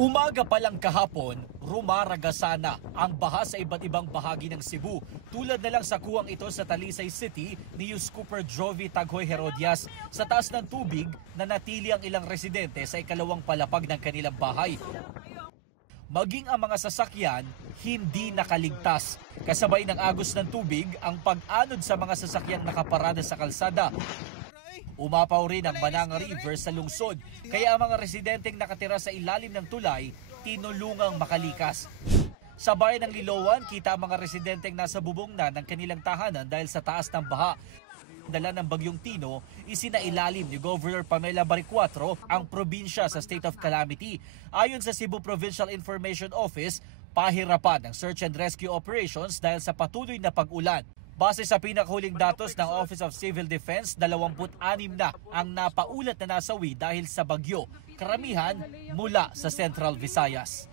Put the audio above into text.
Umaga pa lang kahapon, rumaragasana na ang baha sa iba't ibang bahagi ng Cebu. Tulad na lang sa kuwang ito sa Talisay City ni Cooper Jovi Taghoy Herodias. Sa taas ng tubig, nanatili ang ilang residente sa ikalawang palapag ng kanilang bahay. Maging ang mga sasakyan, hindi nakaligtas. Kasabay ng agos ng tubig, ang pag-anod sa mga sasakyang nakaparada sa kalsada. Umapaw rin ang Bananga River sa lungsod, kaya ang mga residenteng nakatira sa ilalim ng tulay, tinulungang makalikas. Sa bayan ng Liloan, kita ang mga residenteng nasa bubong na ng kanilang tahanan dahil sa taas ng baha. Dala ng Bagyong Tino, isinailalim ni Governor Pamela Baricuatro ang probinsya sa state of calamity. Ayon sa Cebu Provincial Information Office, pahirapan ang search and rescue operations dahil sa patuloy na pag-ulan. Base sa pinakahuling datos ng Office of Civil Defense, 26 na ang napaulat na nasawi dahil sa bagyo, karamihan mula sa Central Visayas.